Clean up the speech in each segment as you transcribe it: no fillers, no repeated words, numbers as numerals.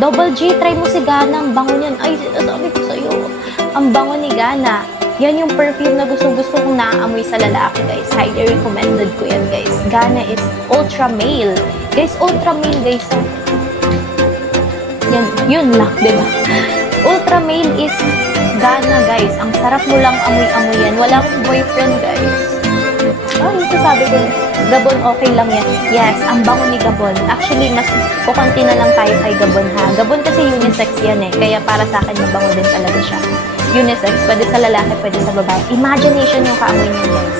Double G, try mo si Gana. Ang bango niyan. Ay, sinasabi ko sa'yo. Ang bango ni Gana. Yan yung perfume na gusto kong naaamoy sa lalaki, guys. Highly recommended ko yan, guys. Gana is ultra male. Guys, ultra male, guys. Yan, yun lang, diba? Ultra male is Gana, guys. Ang sarap mo lang amoy-amoy yan. Wala akong boyfriend, guys. Yung sasabi ko, Gabon, okay lang yan. Yes, ang bango ni Gabon. Actually, mas kukunti na lang tayo kay Gabon, ha? Gabon kasi unisex yan, eh. Kaya para sa akin, mabango din talaga siya. Unisex, pwede sa lalaki, pwede sa babae. Imagination yung kaamoy niya, guys.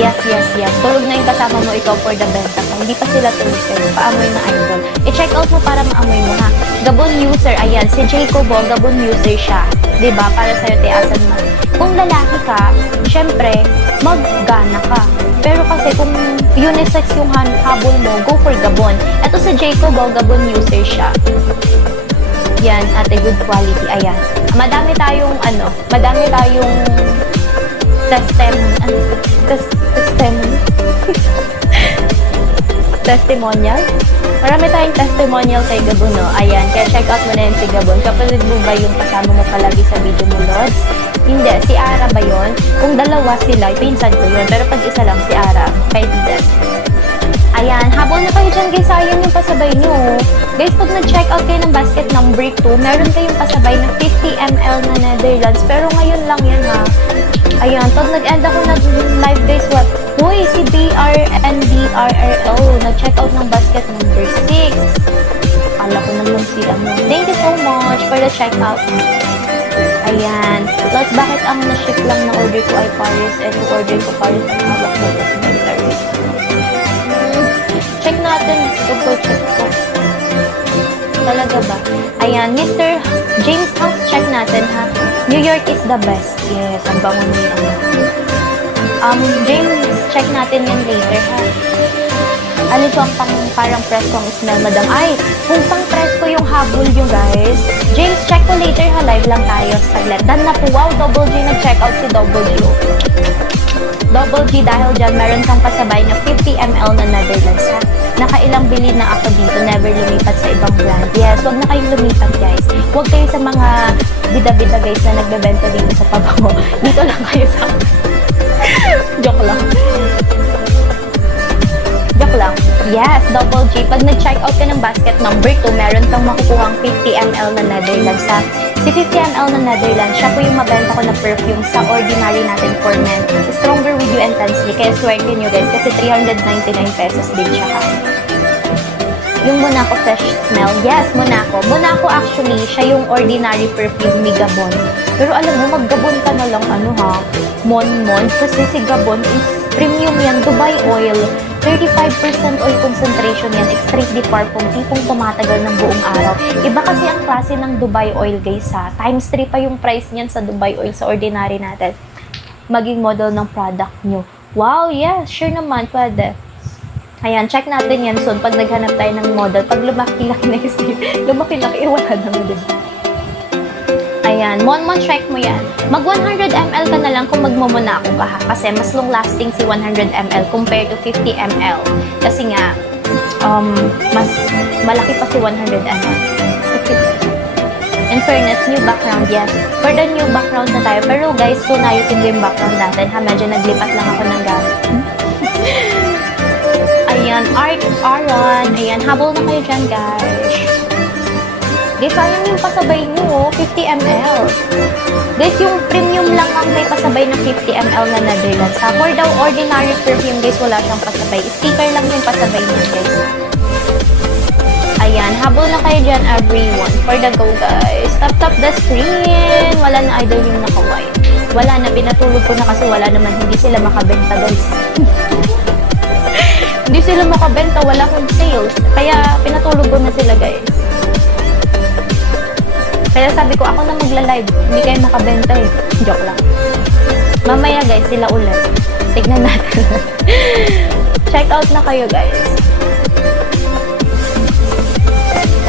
Yes, yes, yes. Tulog na yung kasama mo, ikaw for the benta ka. Hindi pa sila tulog kayo. Paamoy na idol. I-check out mo para maamoy mo, ha? Gabon user, ayan. Si Jacobo, Gabon user siya. Diba? Para sa'yo, tiasan mo. Kung lalaki ka, syempre, mag-Gana ka. Pero kasi kung unisex yung habol mo, go for Gabon. Ito si Jacobo, Gabon user siya. Yan, ate, good quality. Ayan. Madami tayong testimonial. Marami tayong testimonial kay Gabon, no? Ayan, kaya check out mo na yun si Gabon. Kapatid mo ba yung kasama mo palagi sa video mo, Lods? Hindi, si Ara ba yun? Kung dalawa sila, pinsan ko yun. Pero pag isa lang, si Ara, kaibigan. Ayan, habol na kayo dyan, guys. Sayang yung pasabay nyo. Guys, pag nag-check out kayo ng basket number 2, meron kayong pasabay na 50 ml na Netherlands. Pero ngayon lang yan, ha? Ayan, pag nag-end ako nag-live, guys, what? Uy, si BRNDRRL, nag-check out ng basket number 6. Akala ko naman sila mo. Thank you so much for the check out. Ayan. Lots, bakit ang na-ship lang na order ko ay Paris and yung order ko Paris ang hawak mo sa Paris? Check natin. Check ko. Talaga ba? Ayan. Mr. James House, check natin, ha? New York is the best. Yes, ang bango niya. James, check natin yan later, ha? Ano ito ang parang preskong smell, madam? Ay, kung pang presko yung habol yung guys. James, check ko later, ha? Live lang tayo. Saglit. Dan na po. Wow, Double G nag-check out si Double G. Double G, dahil dyan, meron kang pasabay na 50 ml na Netherlands, ha? Nakailang bili na ako dito. Never lumipat sa ibang brand. Yes, wag na kayong lumipat, guys. Huwag kayo sa mga bida-bida, guys, na nagbebenta dito sa pabango. Dito lang kayo sa... Joke lang. Joke lang. Yes, Double G. Pag nag-check out ka ng basket number 2, meron kang makukuhang 50 ml na Netherlands, ha? Si 50 ml na Netherlands, siya po yung mabenta ko na perfume sa ordinary natin for men. Stronger with you intensely. Kaya swerte nyo, guys, kasi 399 pesos din siya, ha? Yung Monaco fresh smell. Yes, Monaco. Monaco actually, siya yung ordinary perfume ni Gabon. Pero alam mo, mag-Gabon ka na lang, Mon. Kasi si Gabon is premium yan. Dubai oil. 35% oil concentration yan. Extremely parfum. Tipong tumatagal ng buong araw. Iba kasi ang klase ng Dubai oil, guys, ha. Times 3 pa yung price niyan sa Dubai oil sa ordinary natin. Maging model ng product nyo. Wow, yeah. Sure naman, pwede. Ayan, check natin yan soon pag naghanap tayo ng model. Pag lumaki-laki na yung lumaki-laki, wala naman din. Ayan, Mon, check mo yan. Mag 100 ml ka na lang kung magmomonako ka, ha? Kasi mas long-lasting si 100 ml compared to 50 ml. Kasi nga, mas malaki pa si 100 ml. In fairness, new background, yes. For the new background na tayo. Pero guys, soon ayusin ko yung background natin, ha? Medyo naglipat lang ako ng gamit. Ayan, Aaron. Ayan, habol na kayo dyan, guys. Guys, sayang yung pasabay nyo, 50 ml. Guys, yung premium lang ang may pasabay na 50 ml na Netherlands, ha? For the ordinary perfume, guys, wala siyang pasabay. Sticker lang yung pasabay niya, guys. Ayan, habol na kayo dyan, everyone. For the go, guys. Tap the screen. Wala na idol yung naka-white. Wala na, pinatulog ko na kasi wala naman. Hindi sila makabenta, guys. Hindi sila makabenta, wala akong sales. Kaya pinatulog ko na sila, guys. Kaya sabi ko, ako na magla-live. Hindi kayo makabenta, eh. Joke lang. Mamaya, guys, sila ulit. Tignan natin. Check out na kayo, guys.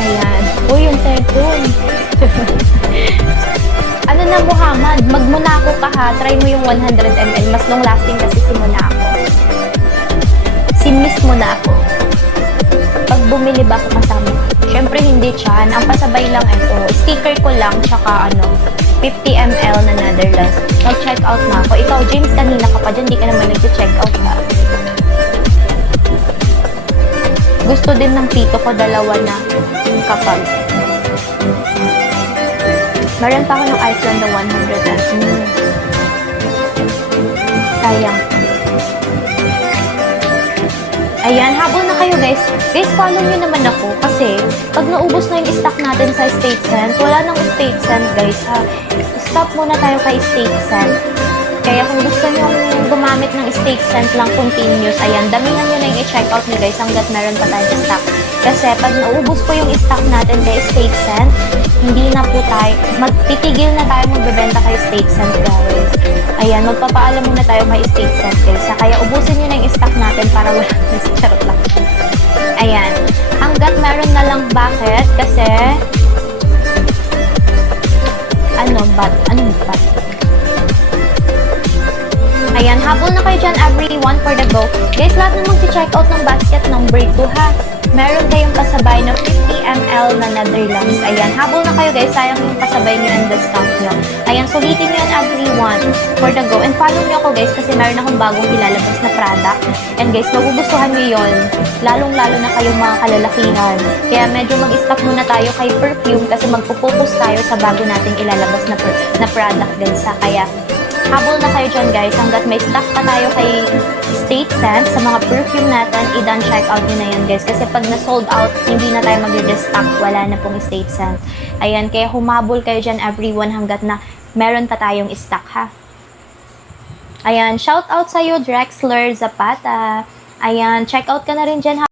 Ayan. Uy, yung cellphone. Ano na, Muhammad? Mag-Monaco ka, ha? Try mo yung 100 ml. Mas long-lasting kasi si Monaco. Si Miss Monaco. Pag bumili ba ako kasama? Syempre hindi, Chan. Ang pasabay lang ito. Sticker ko lang, tsaka 50 ml na Netherlands. Nag-check out na ako. Ikaw, James, kanina ka pa dyan. Di ka naman nag-check out ha. Gusto din ng tito ko, dalawa na kapag. Meron pa ako ng Iceland na 100 sayang. Ayan, habol na kayo guys. Guys, follow nyo naman ako kasi pag naubos na yung stock natin sa State Cent, wala nang State Cent guys ha. Stop muna tayo kay State Cent. Kaya kung gusto nyo gumamit ng State Cent lang continuous, ayan, damihan nyo na yung i-check out nyo guys hanggat meron pa tayong stock. Kasi pag naubos po yung stock natin kay State Cent, hindi na po tayo, titigil na tayo magbebenta kay State Cent guys. Ayan, magpapaalam muna tayo kay State Cent guys. Kaya ubusin nyo na yung stock natin para wala na charot lang. Ayan, hanggat meron na lang, bakit? Kasi, anong bat? Ayan, habol na kayo dyan everyone for the go. Guys, lahat na mag-check out ng basket number 2 ha. Meron kayong pasabay na 50 ml na Netherlands. Ayan, habol na kayo guys. Sayang yung pasabay nyo and discount nyo. Ayan, sulitin nyo yan everyone for the go. And follow nyo ako guys kasi meron akong bagong ilalabas na product. And guys, magugustuhan nyo yun. Lalong-lalo na kayong mga kalalakihan. Kaya medyo mag-stock muna tayo kay perfume kasi magpo-focus tayo sa bago nating ilalabas na product din sa. Kaya habol na kayo dyan guys, hanggat may stock pa tayo kay State Cent sa mga perfume natin, i-done check out nyo na yan guys. Kasi pag na-sold out, hindi na tayo mag-restock, wala na pong State Cent. Ayan, kaya humabol kayo dyan everyone hanggat na meron pa tayong stock ha. Ayan, shout out sa'yo Drexler Zapata. Ayan, check out ka na rin dyan ha.